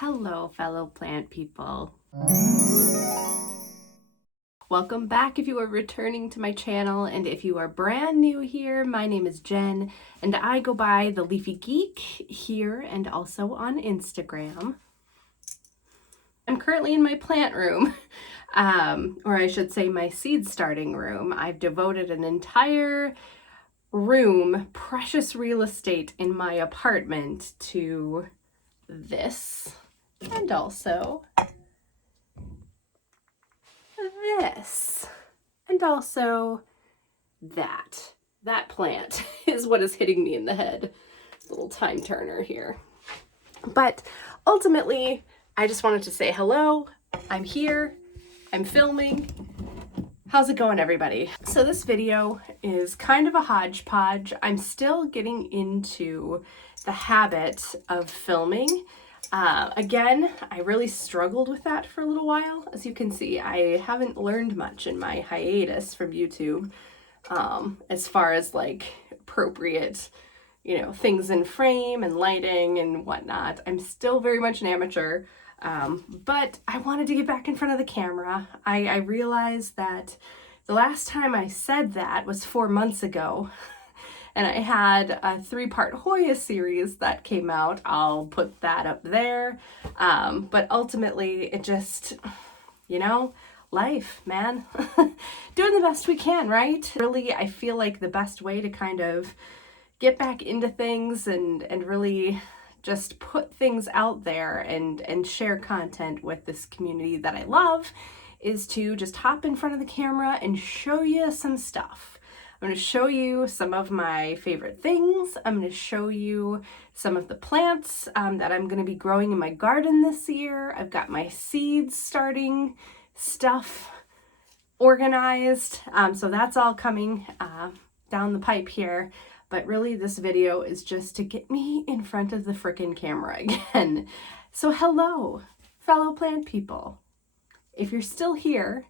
Hello, fellow plant people. Welcome back if you are returning to my channel, and if you are brand new here, my name is Jen, and I go by The Leafy Geek here and also on Instagram. I'm currently in my plant room, or I should say my seed starting room. I've devoted an entire room, precious real estate in my apartment to this, and also this, and also that. That plant is what is hitting me in the head. Little time turner here. But ultimately, I just wanted to say hello. I'm here. I'm filming. How's it going, everybody? So this video is kind of a hodgepodge. I'm still getting into the habit of filming. Again, I really struggled with that for a little while. As you can see, I haven't learned much in my hiatus from YouTube, as far as like appropriate, things in frame and lighting and whatnot. I'm still very much an amateur, but I wanted to get back in front of the camera. I realized that the last time I said that was 4 months ago. And I had a 3-part Hoya series that came out. I'll put that up there. But ultimately, it just, life, man. Doing the best we can, right? Really, I feel like the best way to kind of get back into things and really just put things out there and share content with this community that I love is to just hop in front of the camera and show you some stuff. I'm going to show you some of my favorite things. I'm going to show you some of the plants that I'm going to be growing in my garden this year. I've got my seeds starting stuff organized. So that's all coming down the pipe here. But really this video is just to get me in front of the frickin' camera again. So hello, fellow plant people. If you're still here,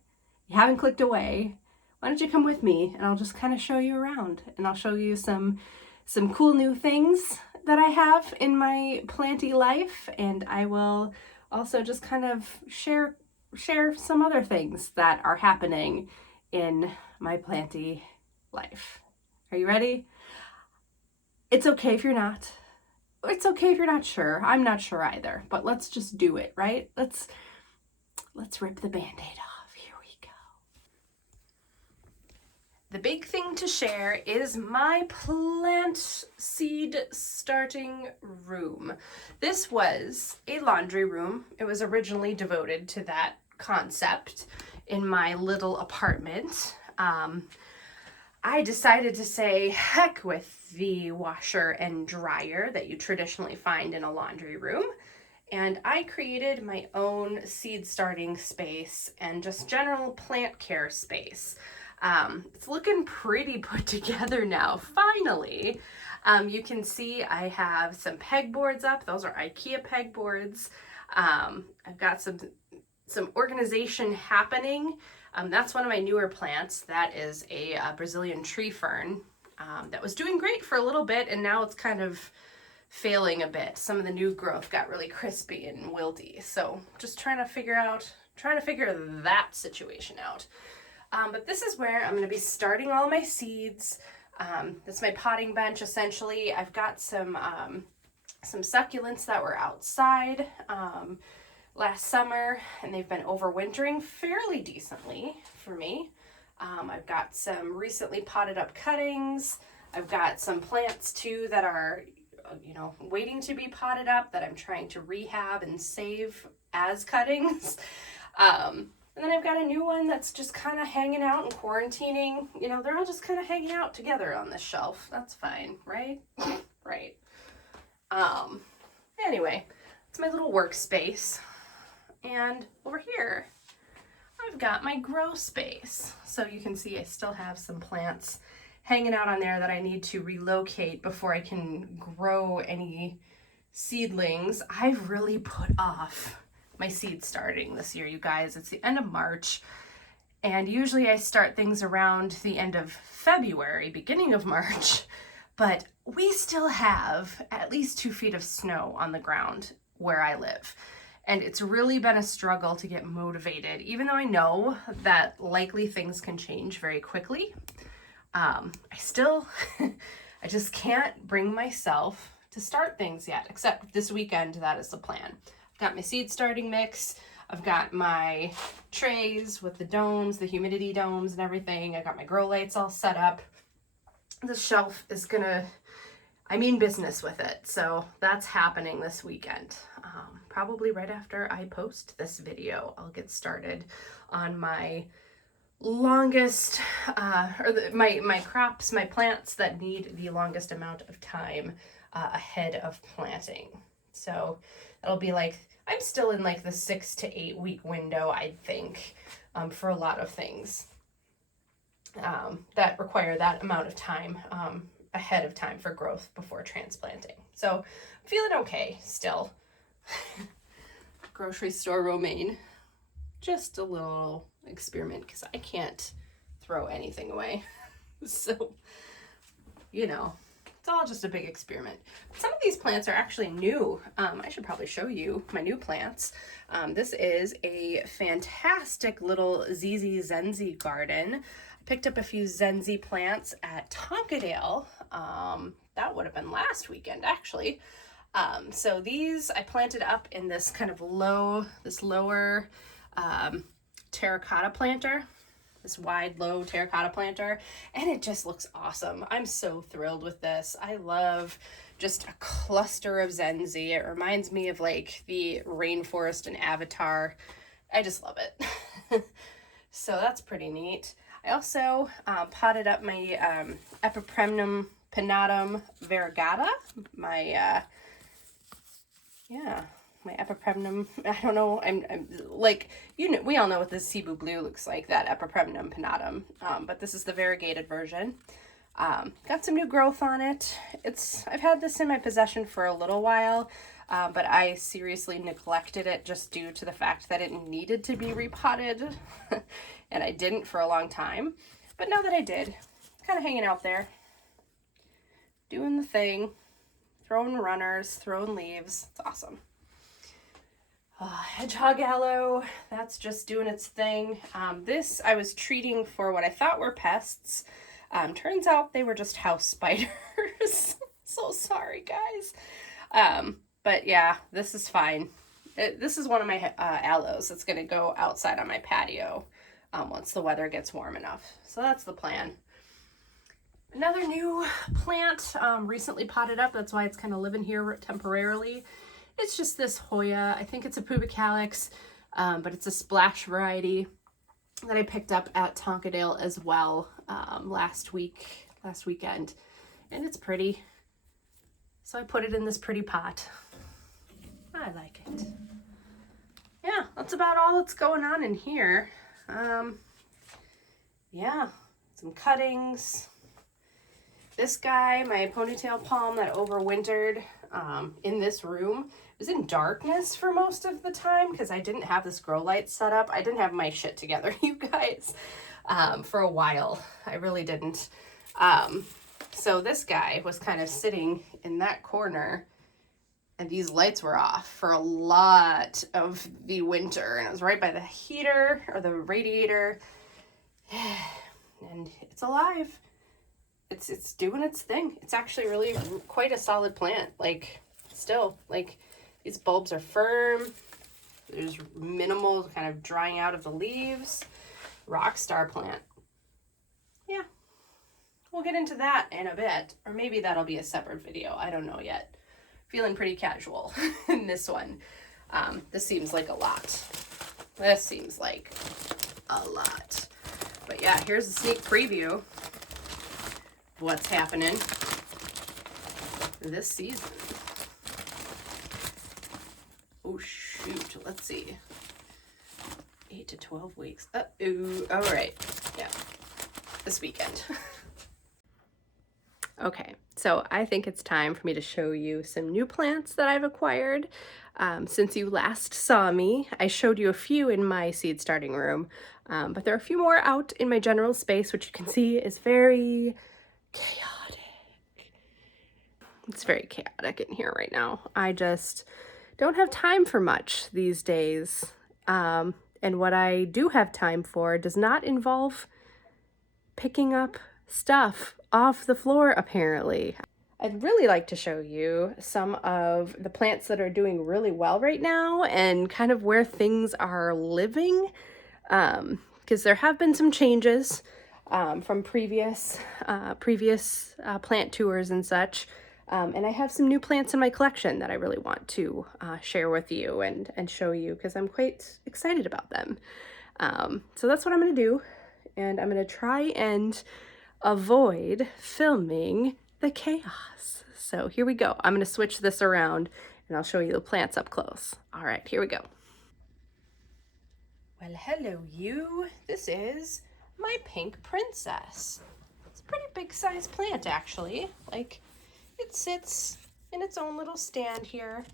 you haven't clicked away, why don't you come with me and I'll just kind of show you around, and I'll show you some cool new things that I have in my planty life, and I will also just kind of share some other things that are happening in my planty life. Are you ready? It's okay if you're not. It's okay if you're not sure. I'm not sure either, but let's just do it, right? Let's rip the Band-Aid off. The big thing to share is my plant seed starting room. This was a laundry room. It was originally devoted to that concept in my little apartment. I decided to say heck with the washer and dryer that you traditionally find in a laundry room. And I created my own seed starting space and just general plant care space. It's looking pretty put together now, finally. You can see I have some pegboards up. Those are IKEA pegboards. I've got some organization happening. That's one of my newer plants. That is a Brazilian tree fern that was doing great for a little bit, and now it's kind of failing a bit. Some of the new growth got really crispy and wilty. So just trying to figure that situation out. But this is where I'm going to be starting all my seeds. That's my potting bench, essentially. I've got some succulents that were outside last summer, and they've been overwintering fairly decently for me. I've got some recently potted up cuttings. I've got some plants, too, that are, waiting to be potted up that I'm trying to rehab and save as cuttings. And then I've got a new one that's just kind of hanging out and quarantining. They're all just kind of hanging out together on this shelf. That's fine, right? Right. Anyway, it's my little workspace. And over here, I've got my grow space. So you can see I still have some plants hanging out on there that I need to relocate before I can grow any seedlings. I've really put off my seed starting this year, you guys. It's the end of March, and usually I start things around the end of February, beginning of March, but we still have at least 2 feet of snow on the ground where I live. And it's really been a struggle to get motivated, even though I know that likely things can change very quickly. I still, I just can't bring myself to start things yet, except this weekend. That is the plan. I've got my seed starting mix. I've got my trays with the domes, the humidity domes and everything. I got my grow lights all set up. The shelf is gonna, I mean business with it. So that's happening this weekend. Probably right after I post this video, I'll get started on my longest, my crops, my plants that need the longest amount of time ahead of planting. So that'll be like, I'm still in like the 6 to 8 week window, I think, for a lot of things that require that amount of time ahead of time for growth before transplanting. So I'm feeling okay still. Grocery store romaine. Just a little experiment because I can't throw anything away. So, you know, it's all just a big experiment. Some of these plants are actually new. I should probably show you my new plants. This is a fantastic little Zenzi garden. I picked up a few Zenzi plants at Tonkadale. That would have been last weekend, actually. So these I planted up in this kind of lower terracotta planter, this wide, low terracotta planter, and it just looks awesome. I'm so thrilled with this. I love just a cluster of Zenzi. It reminds me of like the rainforest in Avatar. I just love it. So that's pretty neat. I also potted up my Epipremnum pinnatum variegata, my my Epipremnum. I don't know. I'm like, you know, we all know what this Cebu blue looks like, that Epipremnum pinnatum. But this is the variegated version. Got some new growth on it. I've had this in my possession for a little while, but I seriously neglected it just due to the fact that it needed to be repotted, and I didn't for a long time. But now that I did, kind of hanging out there, doing the thing, throwing runners, throwing leaves. It's awesome. Hedgehog Aloe, that's just doing its thing. This I was treating for what I thought were pests. Turns out they were just house spiders. So sorry, guys. But yeah, this is fine. This is one of my aloes that's going to go outside on my patio once the weather gets warm enough. So that's the plan. Another new plant recently potted up. That's why it's kind of living here temporarily. It's just this Hoya. I think it's a pubicalyx, but it's a splash variety that I picked up at Tonkadale as well last weekend. And it's pretty. So I put it in this pretty pot. I like it. Yeah, that's about all that's going on in here. Yeah, some cuttings. This guy, my Ponytail Palm that overwintered in this room, was in darkness for most of the time because I didn't have this grow light set up. I didn't have my shit together, you guys, for a while. I really didn't. So this guy was kind of sitting in that corner, and these lights were off for a lot of the winter, and it was right by the heater or the radiator, and it's alive. It's doing its thing. It's actually really quite a solid plant. Like, still, like, these bulbs are firm. There's minimal kind of drying out of the leaves. Rockstar plant. Yeah. We'll get into that in a bit. Or maybe that'll be a separate video. I don't know yet. Feeling pretty casual in this one. This seems like a lot. This seems like a lot. But yeah, here's a sneak preview what's happening this season. Oh shoot, let's see. 8 to 12 weeks. Ooh, all right. Yeah, this weekend. Okay, so I think it's time for me to show you some new plants that I've acquired. Since you last saw me, I showed you a few in my seed starting room, but there are a few more out in my general space, which you can see is very chaotic. It's very chaotic in here right now. I just don't have time for much these days. And what I do have time for does not involve picking up stuff off the floor, apparently. I'd really like to show you some of the plants that are doing really well right now and kind of where things are living, because there have been some changes from previous plant tours and such. And I have some new plants in my collection that I really want to share with you and show you because I'm quite excited about them. So that's what I'm going to do. And I'm going to try and avoid filming the chaos. So here we go. I'm going to switch this around and I'll show you the plants up close. All right, here we go. Well, hello you. This is my pink princess. It's a pretty big size plant actually. Like, it sits in its own little stand here.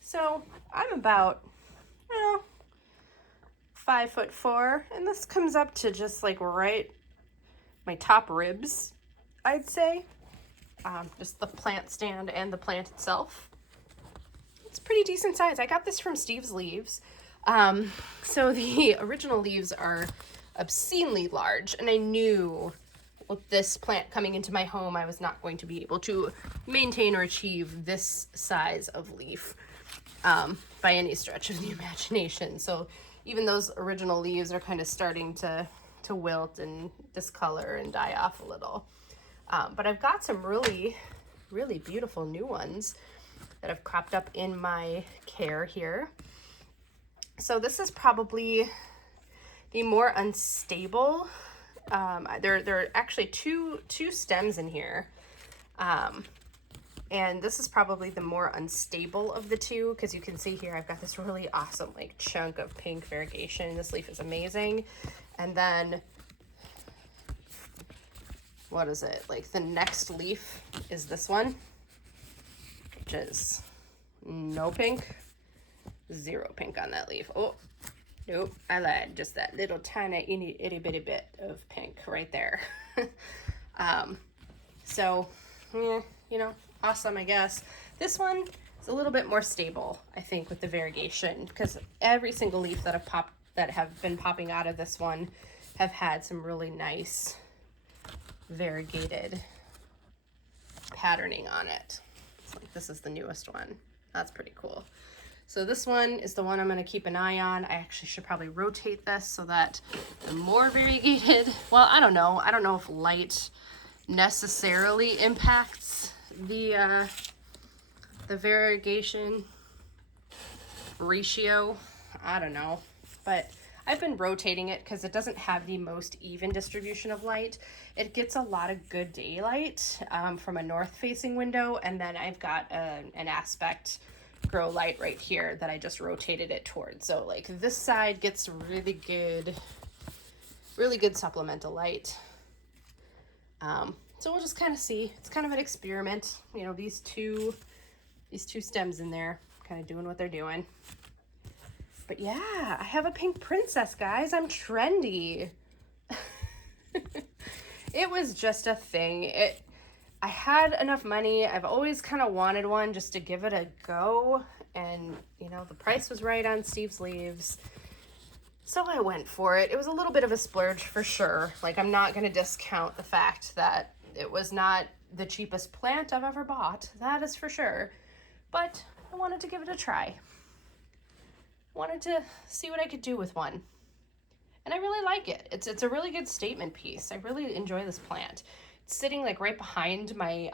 So I'm about, 5'4", and this comes up to just like right my top ribs, I'd say. Just the plant stand and the plant itself. It's pretty decent size. I got this from Steve's Leaves. So the original leaves are obscenely large, and I knew with this plant coming into my home, I was not going to be able to maintain or achieve this size of leaf by any stretch of the imagination. So even those original leaves are kind of starting to wilt and discolor and die off a little. But I've got some really, really beautiful new ones that have cropped up in my care here. So this is probably the more unstable. There are actually two stems in here. And this is probably the more unstable of the two, because you can see here I've got this really awesome like chunk of pink variegation. This leaf is amazing. And then, what is it? Like the next leaf is this one, which is no pink, zero pink on that leaf. Oh, nope, I lied. Just that little tiny itty bitty bit of pink right there. So, awesome, I guess. This one is a little bit more stable, I think, with the variegation, because every single leaf that have been popping out of this one have had some really nice variegated patterning on it. It's like this is the newest one. That's pretty cool. So this one is the one I'm going to keep an eye on. I actually should probably rotate this so that the more variegated, well, I don't know if light necessarily impacts the variegation ratio. I don't know, but I've been rotating it because it doesn't have the most even distribution of light. It gets a lot of good daylight from a north facing window, and then I've got an aspect grow light right here that I just rotated it towards. So like this side gets really good supplemental light. So we'll just kind of see. It's kind of an experiment. These two stems in there kind of doing what they're doing. But yeah, I have a pink princess, guys. I'm trendy. It was just a thing. I had enough money. I've always kind of wanted one just to give it a go. And, the price was right on Steve's Leaves. So I went for it. It was a little bit of a splurge for sure. Like, I'm not going to discount the fact that it was not the cheapest plant I've ever bought. That is for sure. But I wanted to give it a try. Wanted to see what I could do with one. And I really like it. It's a really good statement piece. I really enjoy this plant. It's sitting like right behind my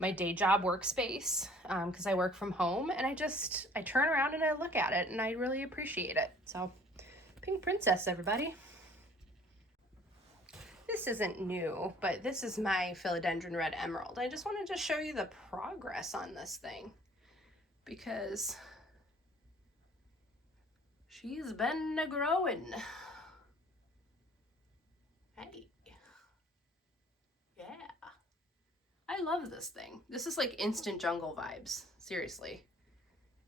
my day job workspace because I work from home, and I turn around and I look at it and I really appreciate it. So pink princess, everybody. This isn't new, but this is my Philodendron Red Emerald. I just wanted to show you the progress on this thing because she's been a-growing. Hey. Yeah. I love this thing. This is like instant jungle vibes, seriously.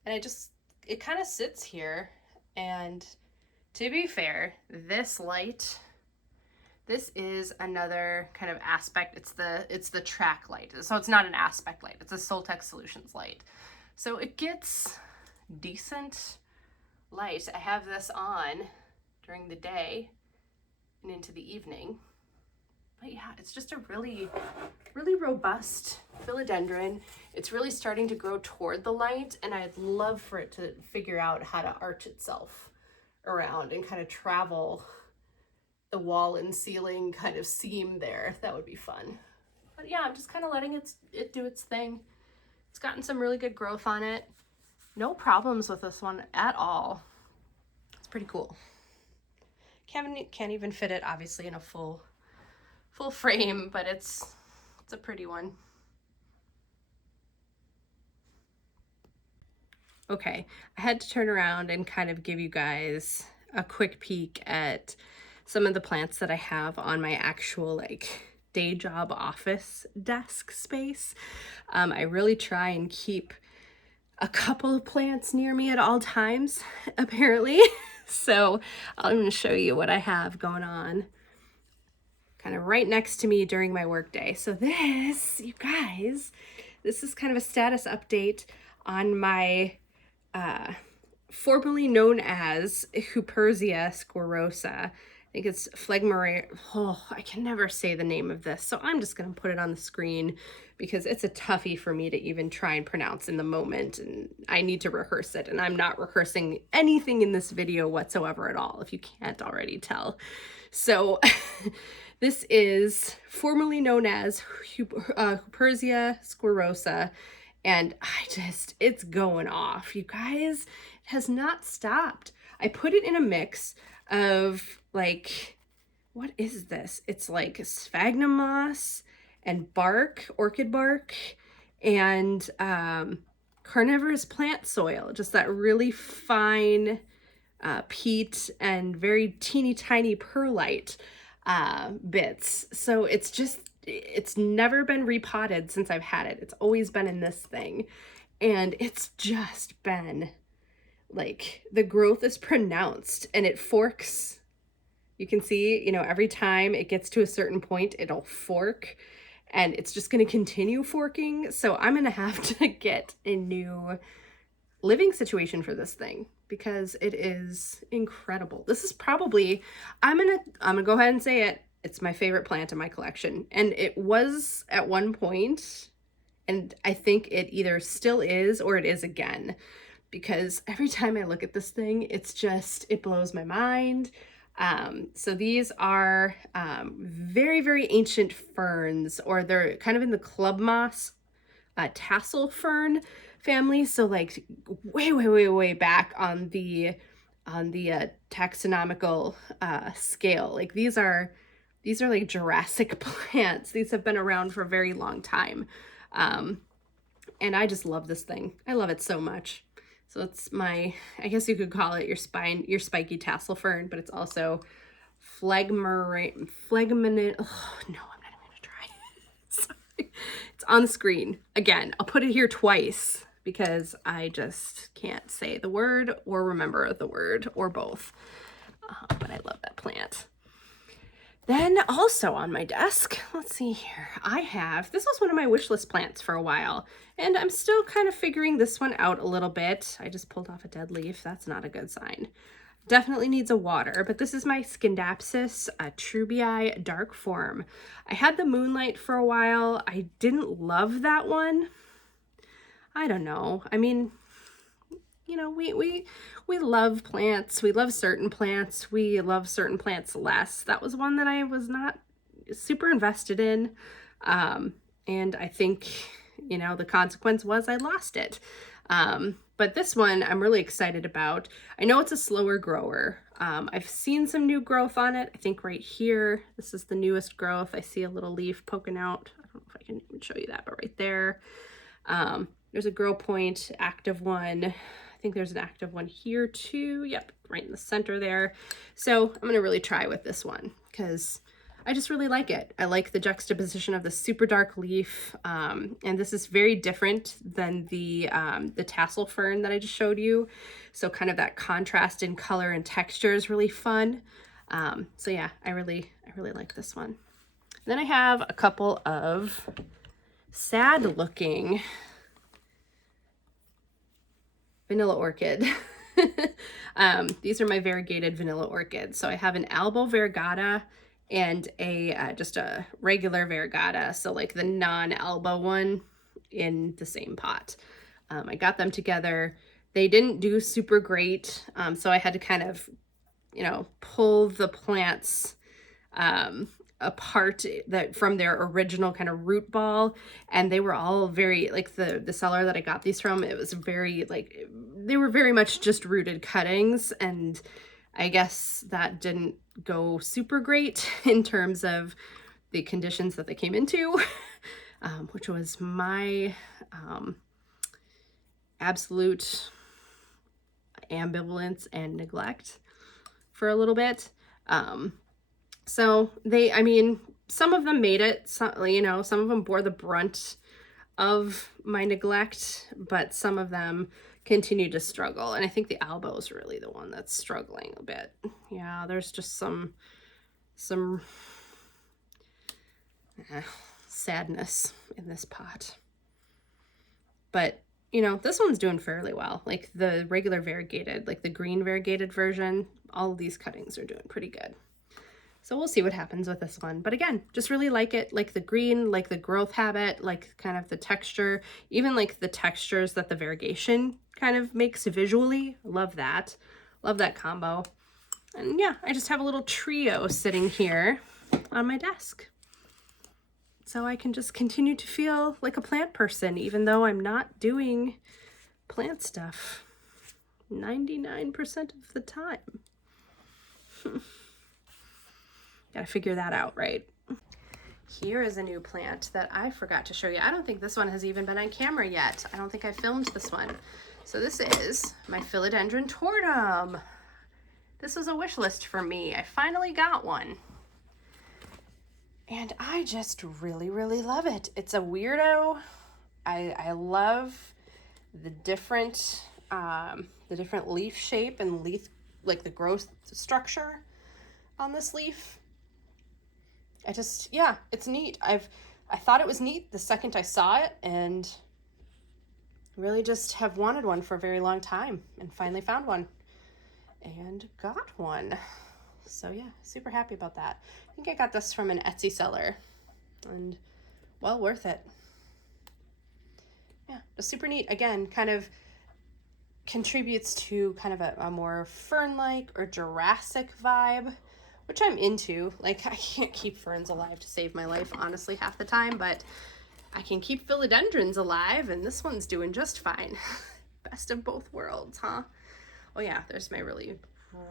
And it kind of sits here, and to be fair, this light, this is another kind of aspect. It's the track light. So it's not an aspect light. It's a Soltex Solutions light. So it gets decent light. I have this on during the day and into the evening. But yeah, it's just a really, really robust philodendron. It's really starting to grow toward the light, and I'd love for it to figure out how to arch itself around and kind of travel the wall and ceiling kind of seam there. That would be fun. But yeah, I'm just kind of letting it do its thing. It's gotten some really good growth on it. No problems with this one at all. It's pretty cool. Can't even fit it obviously in a full frame, but it's a pretty one. Okay, I had to turn around and kind of give you guys a quick peek at some of the plants that I have on my actual like day job office desk space. I really try and keep a couple of plants near me at all times, apparently. So I'm going to show you what I have going on kind of right next to me during my workday. So this, you guys, this is kind of a status update on my formerly known as Huperzia squarrosa. I think it's Phlegmariurus. Oh, I can never say the name of this, so I'm just going to put it on the screen because it's a toughie for me to even try and pronounce in the moment, and I need to rehearse it, and I'm not rehearsing anything in this video whatsoever at all, if you can't already tell. So this is formerly known as Huperzia squarrosa, and it's going off, you guys. It has not stopped. I put it in a mix of like, what is this? It's like sphagnum moss and bark, orchid bark, and carnivorous plant soil, just that really fine peat and very teeny tiny perlite bits. So it's never been repotted since I've had it. It's always been in this thing, and it's just been like, the growth is pronounced and it forks. You can see, you know, every time it gets to a certain point, it'll fork, and it's just going to continue forking. So I'm going to have to get a new living situation for this thing because it is incredible. This is probably, I'm gonna go ahead and say it, it's my favorite plant in my collection. And it was at one point, and I think it either still is or it is again, because every time I look at this thing, it blows my mind. So these are very, very ancient ferns, or they're kind of in the club moss, tassel fern family. So like way back on the taxonomical scale. Like these are like Jurassic plants. These have been around for a very long time. And I just love this thing. I love it so much. So it's my, I guess you could call it your spiky tassel fern, but it's also phlegmariurus. Oh no, I'm not even gonna try. Sorry. It's on the screen. Again, I'll put it here twice because I just can't say the word or remember the word, or both. But I love that plant. Then also on my desk, let's see here, this was one of my wish list plants for a while, and I'm still kind of figuring this one out a little bit. I just pulled off a dead leaf. That's not a good sign. Definitely needs a water, but this is my Scindapsus, a treubii dark form. I had the moonlight for a while. I didn't love that one. I don't know. I mean, you know, we love plants. We love certain plants. We love certain plants less. That was one that I was not super invested in. And I think, you know, the consequence was I lost it. But this one I'm really excited about. I know it's a slower grower. I've seen some new growth on it. I think right here, this is the newest growth. I see a little leaf poking out. I don't know if I can even show you that, but right there. There's a grow point, active one. I think there's an active one here too. Yep, right in the center there. So I'm gonna really try with this one because I just really like it. I like the juxtaposition of the super dark leaf. And this is very different than the tassel fern that I just showed you. So kind of that contrast in color and texture is really fun. So yeah, I really like this one. Then I have a couple of sad looking vanilla orchid. These are my variegated vanilla orchids. So I have an albo variegata and a just a regular variegata, so like the non-albo one, in the same pot. I got them together. They didn't do super great, so I had to kind of, you know, pull the plants apart that from their original kind of root ball, and they were all very, like, the seller that I got these from, it was very, like, they were very much just rooted cuttings, and I guess that didn't go super great in terms of the conditions that they came into, which was my absolute ambivalence and neglect for a little bit. So they, I mean, some of them made it, some, you know, some of them bore the brunt of my neglect, but some of them continued to struggle. And I think the albo is really the one that's struggling a bit. Yeah, there's just some sadness in this pot. But, you know, this one's doing fairly well. Like the regular variegated, like the green variegated version, all of these cuttings are doing pretty good. So we'll see what happens with this one. But again, just really like it, like the green, like the growth habit, like kind of the texture, even like the textures that the variegation kind of makes visually. Love that. Love that combo. And yeah, I just have a little trio sitting here on my desk. So I can just continue to feel like a plant person, even though I'm not doing plant stuff 99% of the time. Gotta figure that out, right? Here is a new plant that I forgot to show you. I don't think this one has even been on camera yet. I don't think I filmed this one. So this is my Philodendron tortum. This was a wish list for me. I finally got one. And I just really, really love it. It's a weirdo. I love the different leaf shape and leaf, like the growth structure on this leaf. Yeah, it's neat. I thought it was neat the second I saw it, and really just have wanted one for a very long time, and finally found one and got one. So yeah, super happy about that. I think I got this from an Etsy seller, and well worth it. Yeah, just super neat. Again, kind of contributes to kind of a more fern-like or Jurassic vibe, which I'm into. Like, I can't keep ferns alive to save my life, honestly, half the time, but I can keep philodendrons alive, and this one's doing just fine. Best of both worlds, huh? Oh yeah, there's my really,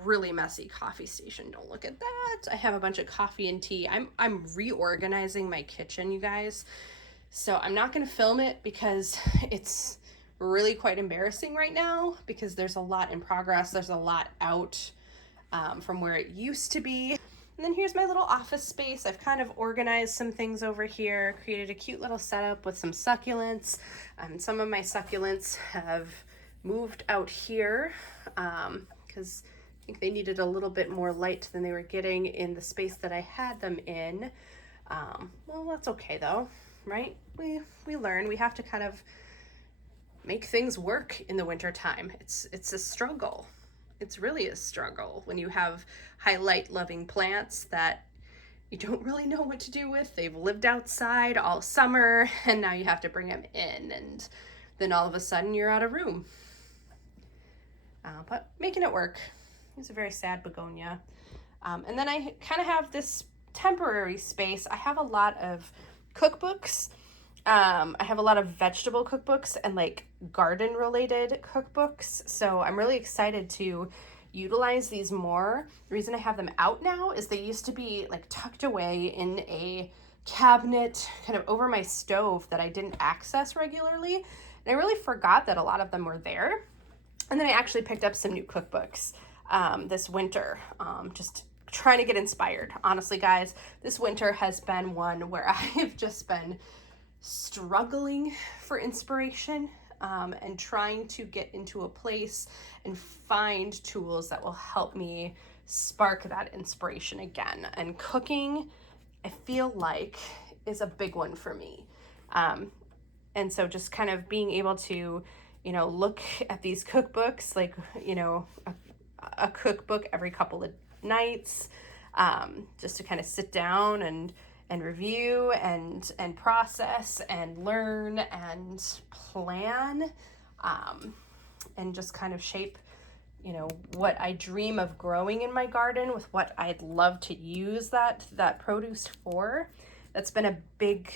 really messy coffee station. Don't look at that. I have a bunch of coffee and tea. I'm reorganizing my kitchen, you guys. So I'm not gonna film it because it's really quite embarrassing right now, because there's a lot in progress. There's a lot out from where it used to be. And then here's my little office space. I've kind of organized some things over here, created a cute little setup with some succulents. Some of my succulents have moved out here because I think they needed a little bit more light than they were getting in the space that I had them in. Well, that's okay though, right? We learn. We have to kind of make things work in the winter time. It's a struggle. It's really a struggle when you have high light loving plants that you don't really know what to do with. They've lived outside all summer, and now you have to bring them in, and then all of a sudden you're out of room. But making it work. It's a very sad begonia. And then I kind of have this temporary space. I have a lot of cookbooks. I have a lot of vegetable cookbooks and like garden related cookbooks. So I'm really excited to utilize these more. The reason I have them out now is they used to be like tucked away in a cabinet kind of over my stove that I didn't access regularly. And I really forgot that a lot of them were there. And then I actually picked up some new cookbooks this winter, just trying to get inspired. Honestly, guys, this winter has been one where I've just been struggling for inspiration and trying to get into a place and find tools that will help me spark that inspiration again. And cooking, I feel like, is a big one for me. And so just kind of being able to you know, look at these cookbooks, like, you know, a cookbook every couple of nights, just to kind of sit down and review and process and learn and plan, and just kind of shape, you know, what I dream of growing in my garden with what I'd love to use that produce for. That's been a big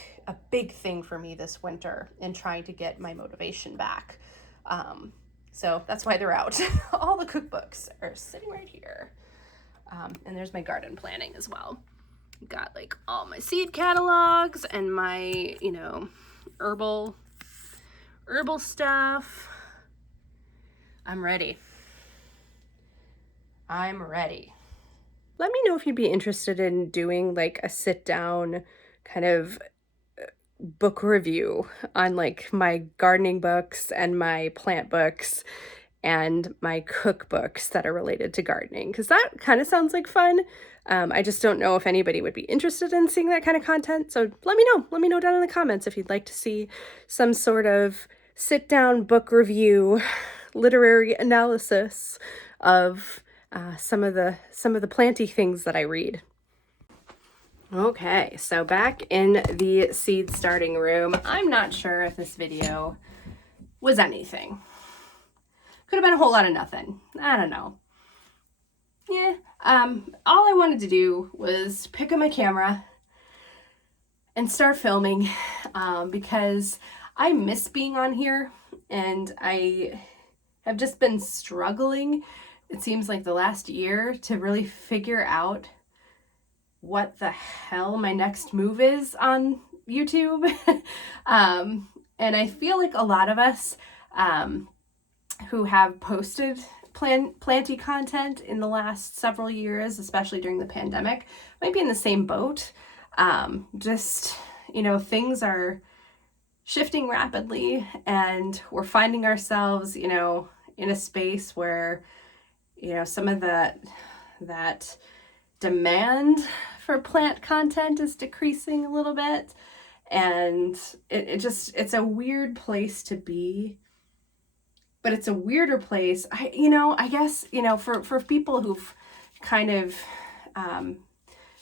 thing for me this winter in trying to get my motivation back. So that's why they're out. All the cookbooks are sitting right here. And there's my garden planning as well. Got like all my seed catalogs and my, you know, herbal stuff. I'm ready. Let me know if you'd be interested in doing like a sit down kind of book review on like my gardening books and my plant books and my cookbooks that are related to gardening, because that kind of sounds like fun. I just don't know if anybody would be interested in seeing that kind of content. So let me know down in the comments if you'd like to see some sort of sit down book review, literary analysis of some of the planty things that I read. Okay, so back in the seed starting room. I'm not sure if this video was anything. Could have been a whole lot of nothing. I don't know. Yeah, all I wanted to do was pick up my camera and start filming, because I miss being on here, and I have just been struggling, it seems like the last year, to really figure out what the hell my next move is on YouTube. And I feel like a lot of us who have posted planty content in the last several years, especially during the pandemic, might be in the same boat. Just, you know, things are shifting rapidly, and we're finding ourselves, you know, in a space where, you know, some of that demand for plant content is decreasing a little bit, and it's a weird place to be. But it's a weirder place, I guess, you know, for people who've kind of,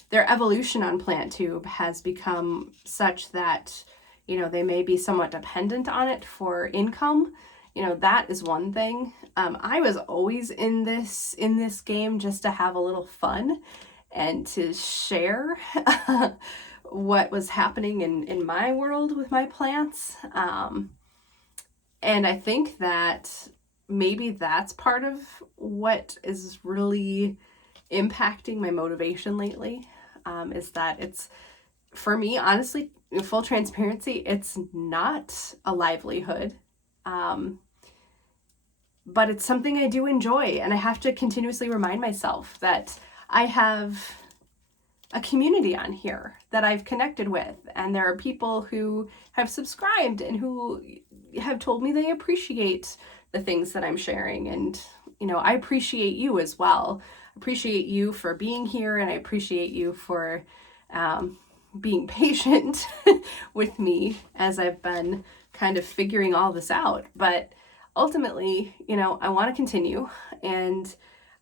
their evolution on PlantTube has become such that, you know, they may be somewhat dependent on it for income. You know, that is one thing. I was always in this game just to have a little fun and to share what was happening in my world with my plants. And I think that maybe that's part of what is really impacting my motivation lately, is that it's, for me, honestly, in full transparency, it's not a livelihood, but it's something I do enjoy, and I have to continuously remind myself that I have a community on here that I've connected with, and there are people who have subscribed and who have told me they appreciate the things that I'm sharing. And, you know, I appreciate you as well. I appreciate you for being here, and I appreciate you for being patient with me as I've been kind of figuring all this out. But ultimately, you know, I want to continue, and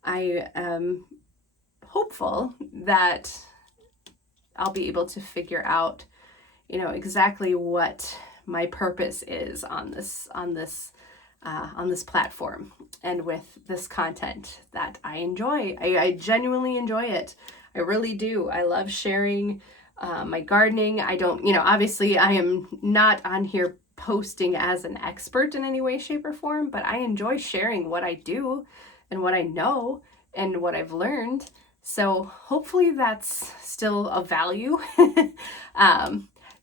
I am hopeful that I'll be able to figure out, you know, exactly what my purpose is on this platform and with this content that I enjoy. I genuinely enjoy it. I really do. I love sharing my gardening. I don't, you know, obviously I am not on here posting as an expert in any way, shape, or form, but I enjoy sharing what I do and what I know and what I've learned. So hopefully that's still of value.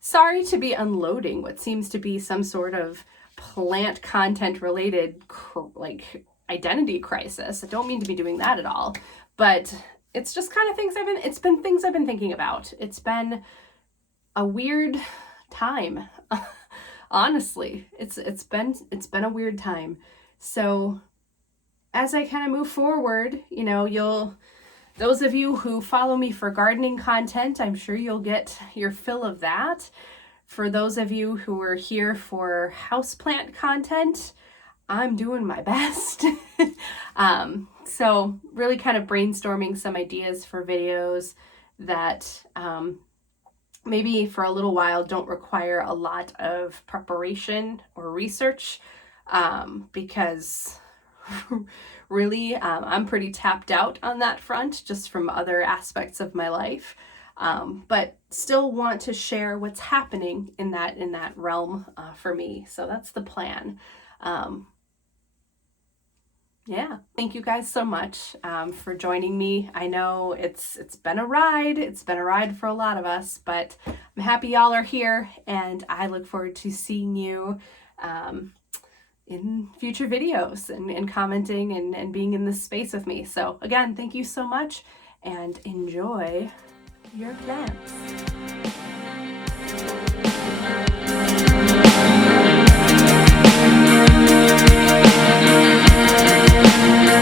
Sorry to be unloading what seems to be some sort of plant content related like identity crisis. I don't mean to be doing that at all, but it's just kind of things I've been thinking about. It's been a weird time. Honestly, it's been a weird time. So as I kind of move forward, you know, those of you who follow me for gardening content, I'm sure you'll get your fill of that. For those of you who are here for houseplant content, I'm doing my best. So really kind of brainstorming some ideas for videos that maybe for a little while don't require a lot of preparation or research, because really I'm pretty tapped out on that front just from other aspects of my life, but still want to share what's happening in that realm for me. So that's the plan. Yeah, thank you guys so much for joining me. I know it's been a ride. It's been a ride for a lot of us, but I'm happy y'all are here, and I look forward to seeing you in future videos and commenting and being in this space with me. So again, thank you so much, and enjoy your plants.